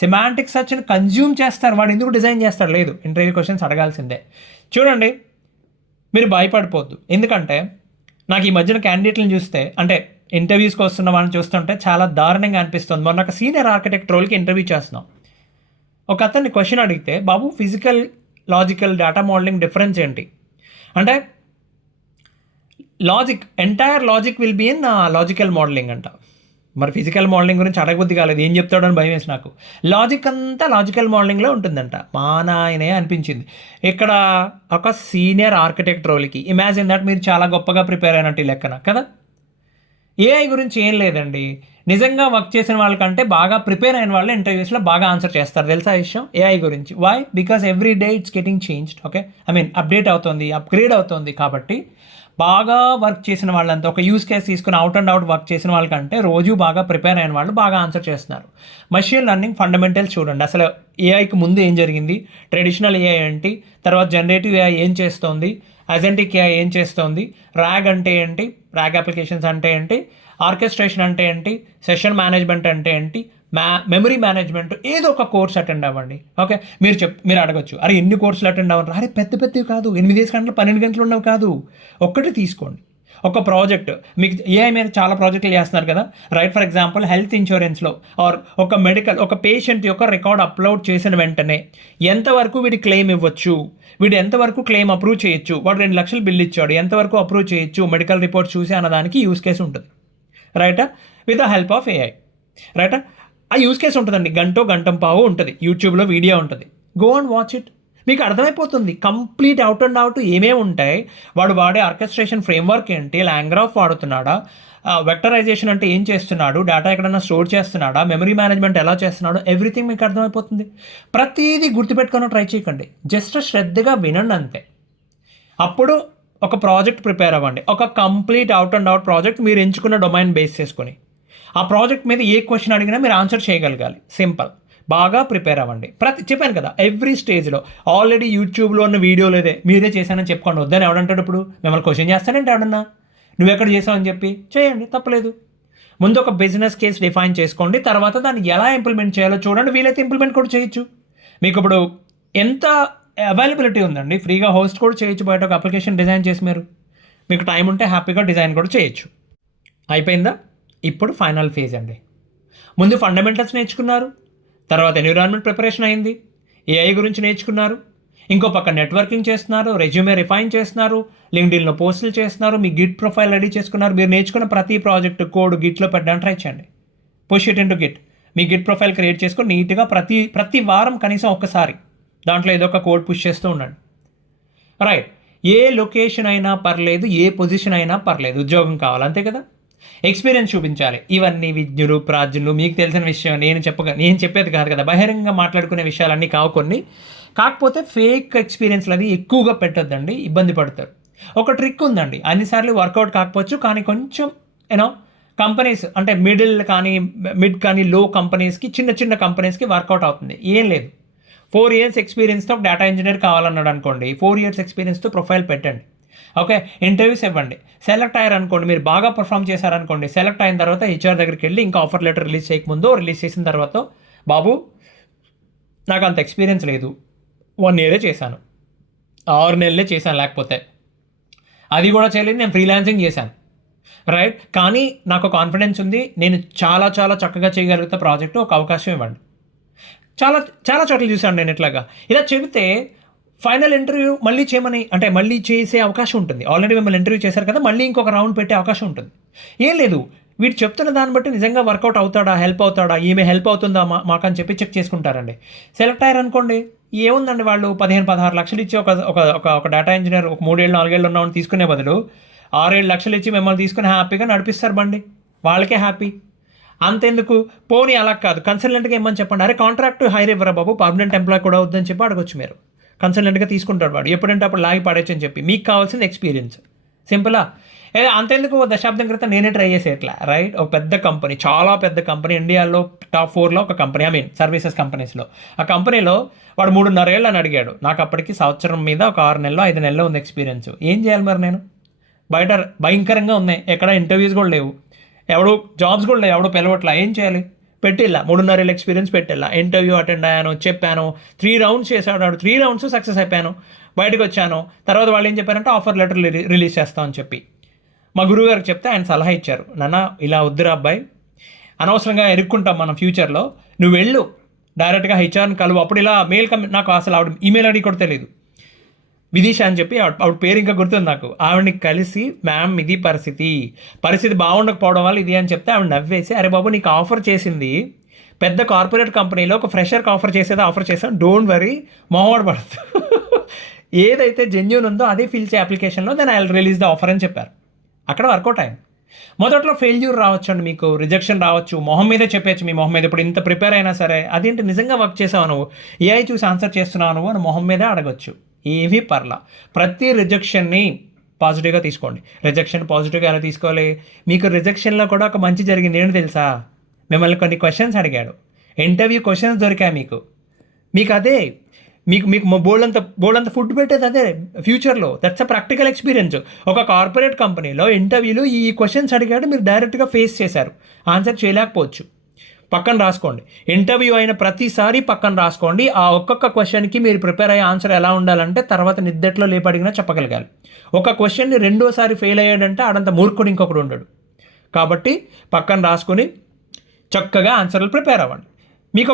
సిమాంటిక్ సర్చ్ని కన్జ్యూమ్ చేస్తారు, వాడు ఎందుకు డిజైన్ చేస్తాడు, లేదు. ఇంటర్వ్యూ క్వశ్చన్స్ అడగాల్సిందే. చూడండి, మీరు భయపడిపోద్దు. ఎందుకంటే నాకు ఈ మధ్యన క్యాండిడేట్లను చూస్తే, అంటే ఇంటర్వ్యూస్కి వస్తున్న వాళ్ళని చూస్తుంటే చాలా దారుణంగా అనిపిస్తుంది. మొన్న ఒక సీనియర్ ఆర్కిటెక్ట్ రోల్కి ఇంటర్వ్యూ చేస్తున్నాం. ఒక అతన్ని క్వశ్చన్ అడిగితే, బాబు physical, logical, data modeling difference ఏంటి అంటే, entire logic will be in logical modeling అంట. మరి ఫిజికల్ మోడలింగ్ గురించి అడగబుద్ధి కాలేదు, ఏం చెప్తాడో అని భయం వేసి నాకు. లాజిక్ అంతా లాజికల్ మోడలింగ్లో ఉంటుందంట. మా నాయనే అనిపించింది. ఇక్కడ ఒక సీనియర్ ఆర్కిటెక్ట్ రోల్కి ఇమాజిన్ దట్ మీరు చాలా గొప్పగా ప్రిపేర్ అయినట్టు లెక్కన కదా. ఏఐ గురించి ఏం లేదండి. నిజంగా వర్క్ చేసిన వాళ్ళకంటే బాగా ప్రిపేర్ అయిన వాళ్ళు ఇంటర్వ్యూస్లో బాగా ఆన్సర్ చేస్తారు. తెలుసా ఈ విషయం ఏఐ గురించి? Why? Because every day it's getting changed. Okay, I mean update అవుతుంది, అప్గ్రేడ్ అవుతుంది. కాబట్టి బాగా వర్క్ చేసిన వాళ్ళంతా ఒక యూస్ కేస్ తీసుకుని అవుట్ అండ్ అవుట్ వర్క్ చేసిన వాళ్ళకంటే రోజు బాగా ప్రిపేర్ అయిన వాళ్ళు బాగా ఆన్సర్ చేస్తున్నారు. మెషిన్ లెర్నింగ్ ఫండమెంటల్స్ చూడండి. అసలు ఏఐకి ముందు ఏం జరిగింది, ట్రెడిషనల్ ఏఐ ఏంటి, తర్వాత జనరేటివ్ ఏఐ ఏం చేస్తోంది, అజెంటిక్ ఏఐ ఏం చేస్తోంది, ర్యాగ్ అంటే ఏంటి, ర్యాగ్ అప్లికేషన్స్ అంటే ఏంటి, ఆర్కెస్ట్రేషన్ అంటే ఏంటి, సెషన్ మేనేజ్మెంట్ అంటే ఏంటి, మెమరీ మేనేజ్మెంట్, ఏదో ఒక కోర్స్ అటెండ్ అవ్వండి. ఓకే, మీరు అడగచ్చు, అరే ఎన్ని కోర్సులు అటెండ్ అవ్వండి? అరే పెద్దవి కాదు, 8 గంటలు 12 గంటలు ఉన్నవి కాదు, ఒక్కటి తీసుకోండి. ఒక ప్రాజెక్ట్ మీకు ఏఐ మీద చాలా ప్రాజెక్టులు చేస్తున్నారు కదా, రైట్? ఫర్ ఎగ్జాంపుల్ హెల్త్ ఇన్సూరెన్స్లో ఆర్ ఒక పేషెంట్ యొక్క రికార్డ్ అప్లోడ్ చేసిన వెంటనే ఎంతవరకు వీడి క్లెయిమ్ ఇవ్వచ్చు, వీడు ఎంతవరకు క్లెయిమ్ అప్రూవ్ చేయొచ్చు, వాడు 2 లక్షలు బిల్ ఇచ్చాడు, ఎంతవరకు అప్రూవ్ చేయొచ్చు మెడికల్ రిపోర్ట్ చూసి అన్నదానికి యూస్ కేసు ఉంటుంది, రైటా? With the help of AI, రైటా? ఆ యూస్ కేసు ఉంటుందండి, గంటం పావు ఉంటుంది, యూట్యూబ్లో వీడియో ఉంటుంది. గో అండ్ వాచ్ ఇట్, మీకు అర్థమైపోతుంది కంప్లీట్ అవుట్ అండ్ అవుట్ ఏమేమి ఉంటాయి, వాడు వాడే ఆర్కెస్ట్రేషన్ ఫ్రేమ్వర్క్ ఏంటి, లాంగ్రాఫ్ వాడుతున్నాడా, వెక్టరైజేషన్ అంటే ఏం చేస్తున్నాడు, డేటా ఎక్కడైనా స్టోర్ చేస్తున్నాడా, మెమరీ మేనేజ్మెంట్ ఎలా చేస్తున్నాడు, ఎవ్రీథింగ్ మీకు అర్థమైపోతుంది. ప్రతిదీ గుర్తుపెట్టుకొని ట్రై చేయకండి, జస్ట్ శ్రద్ధగా వినండి అంతే. అప్పుడు ఒక ప్రాజెక్ట్ ప్రిపేర్ అవ్వండి, ఒక complete out and out project మీరు ఎంచుకున్న డొమైన్ బేస్ చేసుకొని. ఆ ప్రాజెక్ట్ మీద ఏ క్వశ్చన్ అడిగినా మీరు ఆన్సర్ చేయగలగాలి. సింపుల్. బాగా ప్రిపేర్ అవ్వండి. చెప్పాను కదా, ఎవ్రీ స్టేజ్లో ఆల్రెడీ యూట్యూబ్లో ఉన్న వీడియోలు ఇదే, మీరే చేశానని చెప్పుకోండి. వద్దని ఎవడంటాడు ఇప్పుడు? మిమ్మల్ని క్వశ్చన్ చేస్తానంటే ఎవడన్నా నువ్వెక్కడ చేసావని చెప్పి చేయండి, తప్పలేదు. ముందు ఒక బిజినెస్ కేస్ డిఫైన్ చేసుకోండి, తర్వాత దాన్ని ఎలా ఇంప్లిమెంట్ చేయాలో చూడండి. వీలైతే ఇంప్లిమెంట్ కూడా చేయొచ్చు. మీకు ఇప్పుడు ఎంత అవైలబిలిటీ ఉందండి, ఫ్రీగా హోస్ట్ కూడా చేయొచ్చు బయట ఒక అప్లికేషన్ డిజైన్ చేసి. మీకు టైం ఉంటే హ్యాపీగా డిజైన్ కూడా చేయొచ్చు. అయిపోయిందా? ఇప్పుడు ఫైనల్ ఫేజ్ అండి. ముందు ఫండమెంటల్స్ నేర్చుకున్నారు, తర్వాత ఎన్విరాన్మెంట్ ప్రిపరేషన్ అయింది, ఏఐ గురించి నేర్చుకున్నారు, ఇంకో పక్క నెట్వర్కింగ్ చేస్తున్నారు, రెజ్యూమే రిఫైన్ చేస్తున్నారు, లింక్డ్ఇన్లో పోస్టులు చేస్తున్నారు, మీ గిట్ ప్రొఫైల్ రెడీ చేసుకున్నారు. మీరు నేర్చుకున్న ప్రతి ప్రాజెక్ట్ కోడ్ గిట్లో పెట్టడానికి ట్రై చేయండి. Push it into Git. Me Git profile create చేసుకొని నీట్గా ప్రతి వారం కనీసం ఒక్కసారి దాంట్లో ఏదో ఒక కోడ్ పుష్ చేస్తూ ఉండండి, రైట్? ఏ లొకేషన్ అయినా పర్లేదు, ఏ పొజిషన్ అయినా పర్లేదు, ఉద్యోగం కావాలి, అంతే కదా? ఎక్స్పీరియన్స్ చూపించాలి. ఇవన్నీ విద్యులు ప్రాజ్ఞులు మీకు తెలిసిన విషయం, నేను చెప్పేది కాదు కదా, బహిరంగంగా మాట్లాడుకునే విషయాలన్నీ కావు కొన్ని. కాకపోతే ఫేక్ ఎక్స్పీరియన్స్లు అది ఎక్కువగా పెట్టొద్దండి, ఇబ్బంది పడతారు. ఒక ట్రిక్ ఉందండి, అన్నిసార్లు వర్కౌట్ కాకపోవచ్చు, కానీ కొంచెం కంపెనీస్ అంటే మిడ్ కానీ లో కంపెనీస్కి, చిన్న కంపెనీస్కి వర్కౌట్ అవుతుంది. ఏం లేదు, 4 years ఎక్స్పీరియన్స్తో ఒక డేటా ఇంజనీర్ కావాలన్నాడు అనుకోండి, 4 years ఎక్స్పీరియన్స్తో ప్రొఫైల్ పెట్టండి. ఓకే, ఇంటర్వ్యూస్ ఇవ్వండి. సెలెక్ట్ అయ్యారు అనుకోండి, మీరు బాగా పర్ఫామ్ చేశారనుకోండి, సెలెక్ట్ అయిన తర్వాత హెచ్ఆర్ దగ్గరికి వెళ్ళి ఇంకా ఆఫర్ లెటర్ రిలీజ్ చేయకముందు, రిలీజ్ చేసిన తర్వాత, బాబు నాకు అంత ఎక్స్పీరియన్స్ లేదు, 1 year చేశాను, 6 నెలలే చేశాను, లేకపోతే అది కూడా చేయలేదు, నేను ఫ్రీలాన్సింగ్ చేశాను, రైట్? కానీ నాకు కాన్ఫిడెన్స్ ఉంది, నేను చాలా చాలా చక్కగా చేయగలుగుతా ప్రాజెక్టు, ఒక అవకాశం ఇవ్వండి. చాలా చాలా చోట్ల చూశాను నేను ఇట్లాగా. ఇలా చెబితే ఫైనల్ ఇంటర్వ్యూ మళ్ళీ చేసే అవకాశం ఉంటుంది. ఆల్రెడీ మిమ్మల్ని ఇంటర్వ్యూ చేశారు కదా, మళ్ళీ ఇంకొక రౌండ్ పెట్టే అవకాశం ఉంటుంది. ఏం లేదు, వీడు చెప్తున్న దాన్ని బట్టి నిజంగా వర్కౌట్ అవుతాడా, హెల్ప్ అవుతాడా, ఈమె హెల్ప్ అవుతుందా మాకని చెప్పి చెక్ చేసుకుంటారండి. సెలెక్ట్ అయ్యారు అనుకోండి, ఏముందండి, వాళ్ళు 15-16 లక్షలు ఇచ్చి ఒక డేటా ఇంజనీర్ ఒక 3 ఏళ్ళు 4 ఏళ్ళు ఉన్నవాడిని తీసుకునే బదులు 6-7 లక్షలు ఇచ్చి మిమ్మల్ని తీసుకుని హ్యాపీగా నడిపిస్తారు బండి, వాళ్ళకే హ్యాపీ. అంతెందుకు, పోనీ అలా కాదు, కన్సల్టెంట్గా ఏమని చెప్పండి, అరే కాంట్రాక్ట్ హైర్ ఇవ్వరా బాబు, పర్మనెంట్ ఎంప్లాయ్ కూడా అవుతుందని చెప్పి అడగొచ్చు. మీరు కన్సల్టెంట్గా తీసుకుంటాడు వాడు, ఎప్పుడంటే అప్పుడు లాగి పడేచ్చు అని చెప్పి. మీకు కావాల్సింది ఎక్స్పీరియన్స్, సింపులా? అంతెందుకు, దశాబ్దం క్రితం నేనే ట్రై చేసే ఇట్లా, రైట్? ఒక పెద్ద కంపెనీ, చాలా పెద్ద కంపెనీ, ఇండియాలో టాప్ 4లో ఒక కంపెనీ, సర్వీసెస్ కంపెనీస్లో. ఆ కంపెనీలో వాడు 3.5 ఏళ్ళు అని అడిగాడు. నాకు అప్పటికి సంవత్సరం మీద ఒక 6 నెలలో 5 నెలలో ఉంది ఎక్స్పీరియన్స్. ఏం చేయాలి మరి నేను? బయట భయంకరంగా ఉన్నాయి, ఎక్కడ ఇంటర్వ్యూస్ కూడా లేవు, జాబ్స్ కూడా లేవు, ఎవడో పిలవట్లా, ఏం చేయాలి? పెట్టిల్లా 3.5 ఏళ్ళ ఎక్స్పీరియన్స్ పెట్టిల్లా, ఇంటర్వ్యూ అటెండ్ అయ్యాను, చెప్పాను, 3 rounds చేశాడు, 3 rounds సక్సెస్ అయిపోయాను, బయటకు వచ్చాను. తర్వాత వాళ్ళు ఏం చెప్పారంటే ఆఫర్ లెటర్ రిలీజ్ చేస్తామని చెప్పి మా గురువు గారికి చెప్తే ఆయన సలహా ఇచ్చారు, నాన్న ఇలా వద్దురా అబ్బాయి, అనవసరంగా ఎరుక్కుంటాం మనం ఫ్యూచర్లో, నువ్వు వెళ్ళు డైరెక్ట్గా హెచ్ఆర్ని కలువు. అప్పుడు ఇలా నాకు అసలు ఆవిడ ఈమెయిల్ ఐడి కూడా తెలియదు, విదిష అని చెప్పి, ఆవిడ పేరు ఇంకా గుర్తుంది నాకు. ఆవిడని కలిసి, మ్యామ్ ఇది పరిస్థితి బాగుండకపోవడం వల్ల ఇది అని చెప్తే ఆవిడ నవ్వేసి, అరే బాబు నీకు ఆఫర్ చేసింది పెద్ద కార్పొరేట్ కంపెనీలో ఒక ఫ్రెషర్కి ఆఫర్ చేసాను, డోంట్ వరీ, మొహమాట పడదు, ఏదైతే జెన్యూన్ ఉందో అదే ఫిల్ చే అప్లికేషన్లో, then I will release the offer అని చెప్పారు. అక్కడ వర్కౌట్ అయింది. మొదట్లో ఫెయిల్యూర్ రావచ్చు అండి, మీకు రిజెక్షన్ రావచ్చు, మొహం మీదే చెప్పచ్చు, మీ మొహం మీద ఇప్పుడు ఇంత ప్రిపేర్ అయినా సరే అదేంటి నిజంగా వర్క్ చేసావు నువ్వు, ఏఐ చూసి ఆన్సర్ చేస్తున్నావు నువ్వు అని మొహం మీదే అడగచ్చు. ఏమీ పర్లా. ప్రతి రిజెక్షన్ని పాజిటివ్గా తీసుకోండి. రిజెక్షన్ పాజిటివ్గా ఎలా తీసుకోవాలి? మీకు రిజెక్షన్లో కూడా ఒక మంచి జరిగింది ఏంటి తెలుసా? మిమ్మల్ని కొన్ని క్వశ్చన్స్ అడిగాడు, ఇంటర్వ్యూ క్వశ్చన్స్ దొరికాయి మీకు. మీకు అదే మీకు బోల్డంత ఫుడ్ పెట్టేది అదే ఫ్యూచర్లో. That's a practical experience. ఒక కార్పొరేట్ కంపెనీలో ఇంటర్వ్యూలో ఈ క్వశ్చన్స్ అడిగాడు, మీరు డైరెక్ట్గా ఫేస్ చేశారు, ఆన్సర్ చేయలేకపోవచ్చు. పక్కన రాసుకోండి. ఇంటర్వ్యూ అయిన ప్రతిసారి పక్కన రాసుకోండి. ఆ ఒక్కొక్క క్వశ్చన్కి మీరు ప్రిపేర్ అయ్యే ఆన్సర్ ఎలా ఉండాలంటే తర్వాత నిద్దట్లో లేపడిగినా చెప్పగలగాలి. ఒక క్వశ్చన్ని రెండోసారి ఫెయిల్ అయ్యాడంటే ఆడంత మూర్ఖుడు ఇంకొకడు ఉండడు. కాబట్టి పక్కన రాసుకొని చక్కగా ఆన్సర్లు ప్రిపేర్ అవ్వండి. మీకు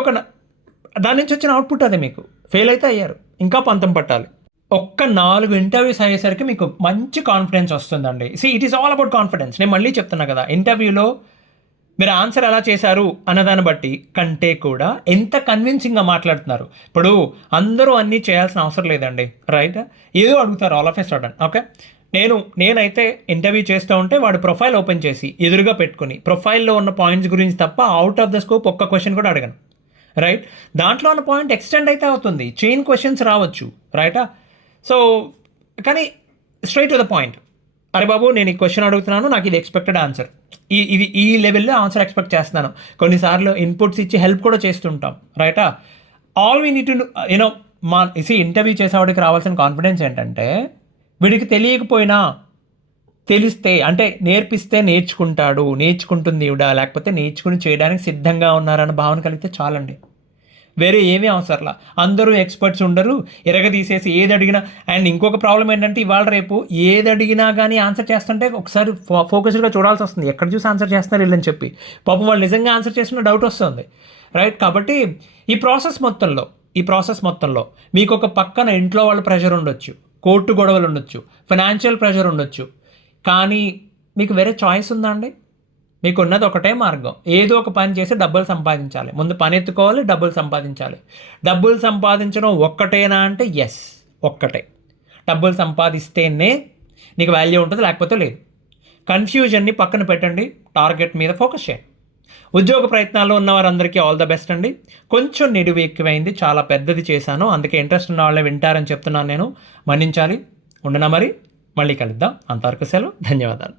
దాని నుంచి వచ్చిన అవుట్పుట్ అదే. మీకు ఫెయిల్ అయితే అయ్యారు, ఇంకా పంతం పట్టాలి. ఒక్క 4 ఇంటర్వ్యూస్ అయ్యేసరికి మీకు మంచి కాన్ఫిడెన్స్ వస్తుందండి. It is all about confidence. నేను మళ్ళీ చెప్తున్నా కదా, ఇంటర్వ్యూలో మీరు ఆన్సర్ ఎలా చేశారు అన్నదాన్ని బట్టి కంటే కూడా ఎంత కన్విన్సింగ్గా మాట్లాడుతున్నారు. ఇప్పుడు అందరూ అన్నీ చేయాల్సిన అవసరం లేదండి, రైట్? ఏదో అడుగుతారు all of a sudden. Okay, నేనైతే ఇంటర్వ్యూ చేస్తూ ఉంటే వాడు ప్రొఫైల్ ఓపెన్ చేసి ఎదురుగా పెట్టుకుని ప్రొఫైల్లో ఉన్న పాయింట్స్ గురించి తప్ప అవుట్ ఆఫ్ ద స్కోప్ ఒక్క క్వశ్చన్ కూడా అడగను, రైట్? దాంట్లో ఉన్న పాయింట్ ఎక్స్టెండ్ అయితే అవుతుంది, చైన్ క్వశ్చన్స్ రావచ్చు, రైటా? సో కానీ స్ట్రైట్ టు ద పాయింట్. అరే బాబు, నేను ఈ క్వశ్చన్ అడుగుతున్నాను, నాకు ఇది ఎక్స్పెక్టెడ్ ఆన్సర్, ఈ లెవెల్లో ఆన్సర్ ఎక్స్పెక్ట్ చేస్తున్నాను. కొన్నిసార్లు ఇన్పుట్స్ ఇచ్చి హెల్ప్ కూడా చేస్తుంటాం, రైటా? All we need to you know interview చేసేవాడికి రావాల్సిన కాన్ఫిడెన్స్ ఏంటంటే, వీడికి తెలియకపోయినా తెలిస్తే, అంటే నేర్పిస్తే నేర్చుకుంటాడు, నేర్చుకుంటుంది ఇవిడ, లేకపోతే నేర్చుకుని చేయడానికి సిద్ధంగా ఉన్నారన్న భావన కలిగితే చాలండి. వేరే ఏమీ అవసరంలా. అందరూ ఎక్స్పర్ట్స్ ఉండరు, ఎరగదీసేసి ఏది అడిగినా. అండ్ ఇంకొక ప్రాబ్లం ఏంటంటే, ఇవాళ రేపు ఏది అడిగినా కానీ ఆన్సర్ చేస్తుంటే ఒకసారి ఫోకస్డ్గా చూడాల్సి వస్తుంది, ఎక్కడ చూసి ఆన్సర్ చేస్తున్నారు వీళ్ళని చెప్పి. పాపం వాళ్ళు నిజంగా ఆన్సర్ చేసిన డౌట్ వస్తుంది, రైట్? కాబట్టి ఈ ప్రాసెస్ మొత్తంలో మీకు ఒక పక్కన ఇంట్లో వాళ్ళ ప్రెషర్ ఉండొచ్చు, కోర్టు గొడవలు ఉండొచ్చు, ఫైనాన్షియల్ ప్రెషర్ ఉండొచ్చు, కానీ మీకు వేరే చాయిస్ ఉందా అండి? మీకు ఉన్నది ఒకటే మార్గం, ఏదో ఒక పని చేసి డబ్బులు సంపాదించాలి. ముందు పని ఎత్తుకోవాలి, డబ్బులు సంపాదించాలి. డబ్బులు సంపాదించడం ఒక్కటేనా అంటే ఎస్, ఒక్కటే. డబ్బులు సంపాదిస్తేనే నీకు వాల్యూ ఉంటుంది, లేకపోతే లేదు. కన్ఫ్యూజన్ని పక్కన పెట్టండి, టార్గెట్ మీద ఫోకస్ చేయండి. ఉద్యోగ ప్రయత్నాల్లో ఉన్న వారందరికీ ఆల్ ద బెస్ట్ అండి. కొంచెం నిడివి ఎక్కువైంది, చాలా పెద్దది చేశాను, అందుకే ఇంట్రెస్ట్ ఉన్న వాళ్ళే వింటారని చెప్తున్నాను నేను. మన్నించాలి. ఉండనా మరి, మళ్ళీ కలుద్దాం. అంతవరకు సెలవు, ధన్యవాదాలు.